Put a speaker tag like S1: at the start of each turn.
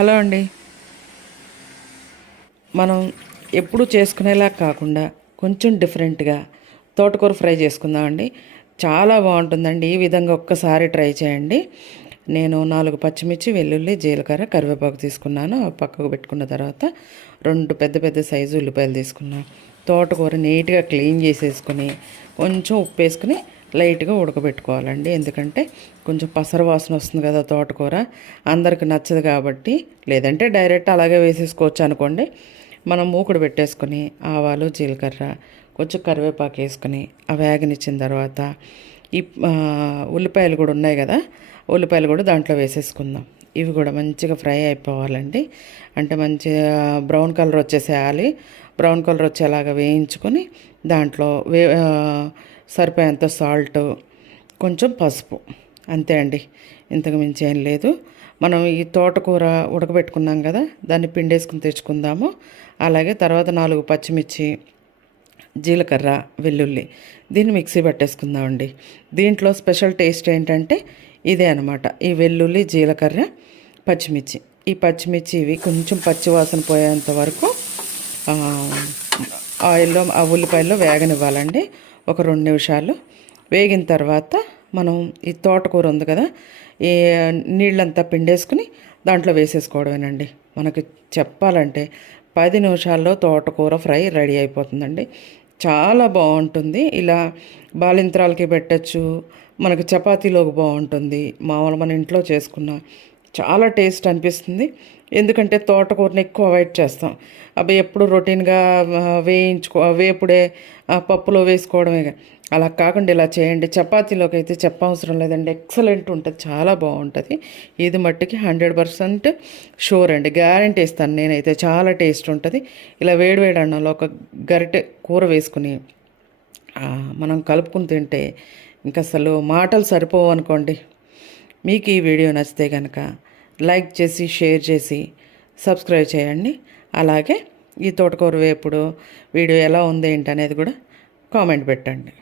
S1: Hello అండి. మనం ఎప్పుడు చేసుకునేలా కాకుండా కొంచెం డిఫరెంట్గా తోటకూర ఫ్రై చేసుకుందామండి చాలా బాగుంటుందండి. ఈ విధంగా ఒక్కసారి ట్రై చేయండి. నేను నాలుగు పచ్చిమిర్చి వెల్లుల్లి జీలకర్ర కరివేపాకు తీసుకున్నాను. పక్కకు పెట్టుకున్న తర్వాత రెండు పెద్ద పెద్ద సైజు ఉల్లిపాయలు తీసుకున్నాను తోటకూర నీట్గా క్లీన్ చేసేసుకుని కొంచెం ఉప్పు వేసుకుని లైట్గా ఉడకబెట్టుకోవాలండి. ఎందుకంటే కొంచెం పసర వాసన వస్తుంది కదా తోటకూర. అందరికి నచ్చదు కాబట్టి లేదంటే డైరెక్ట్ అలాగే వేసేసుకోవచ్చు అనుకోండి. మనం మూకుడు పెట్టేసుకొని ఆవాలు జీలకర్ర కొంచెం కరివేపాకు వేసుకుని ఆ వేగనిచ్చిన తర్వాత ఈ ఉల్లిపాయలు కూడా ఉన్నాయి కదా ఉల్లిపాయలు కూడా దాంట్లో వేసేసుకుందాం. ఇవి కూడా మంచిగా ఫ్రై అయిపోవాలండి. అంటే మంచిగా బ్రౌన్ కలర్ వచ్చేసేయాలి. బ్రౌన్ కలర్ వచ్చేలాగా వేయించుకొని దాంట్లో వే సరిపోయేంత సాల్ట్ కొంచెం పసుపు. అంతే అండి. ఇంతకు మించి ఏం లేదు. మనం ఈ తోటకూర ఉడకబెట్టుకున్నాం కదా దాన్ని పిండేసుకుని తెచ్చుకుందాము. అలాగే తర్వాత నాలుగు పచ్చిమిర్చి జీలకర్ర వెల్లుల్లి దీన్ని మిక్సీ పట్టేసుకుందామండి. దీంట్లో స్పెషల్ టేస్ట్ ఏంటంటే ఇదే అనమాట ఈ వెల్లుల్లి జీలకర్ర పచ్చిమిర్చి. ఈ పచ్చిమిర్చి ఇవి కొంచెం పచ్చివాసన పోయేంత వరకు ఆయిల్లో ఆ ఉల్లిపాయల్లో వేగనివ్వాలండి. ఒక రెండు నిమిషాలు. వేగిన తర్వాత మనం ఈ తోటకూర ఉంది కదా ఈ నీళ్ళంతా పిండేసుకుని దాంట్లో వేసేసుకోవడమేనండి. మనకి చెప్పాలంటే పది నిమిషాల్లో తోటకూర ఫ్రై రెడీ అయిపోతుందండి. చాలా బాగుంటుంది. ఇలా బాలింత్రాలకి పెట్టచ్చు. మనకు చపాతీలోకి బాగుంటుంది. మామూలు మన ఇంట్లో చేసుకున్న చాలా టేస్ట్ అనిపిస్తుంది. ఎందుకంటే తోటకూరని ఎక్కువ అవాయిడ్ చేస్తాం. అవి ఎప్పుడు రొటీన్గా వేయించుకో వేపుడే పప్పులో వేసుకోవడమే అలా కాకుండా ఇలా చేయండి. చపాతీలోకి అయితే చెప్పవసరం లేదండి. ఎక్సలెంట్ ఉంటుంది. చాలా బాగుంటుంది. ఇది మట్టుకి హండ్రెడ్ పర్సెంట్ షూర్ అండి. గ్యారంటీ ఇస్తాను నేనైతే. చాలా టేస్ట్ ఉంటుంది. ఇలా వేడి వేడి అన్నంలో ఒక గరిటె కూర వేసుకుని మనం కలుపుకుని తింటే ఇంకా అసలు మాటలు సరిపోవు అనుకోండి. మీకు ఈ వీడియో నచ్చితే కనుక లైక్ చేసి షేర్ చేసి సబ్స్క్రైబ్ చేయండి. అలాగే ఈ తోటకూర వేపుడు వీడియో ఎలా ఉంది ఏంటి అనేది కూడా కామెంట్ పెట్టండి.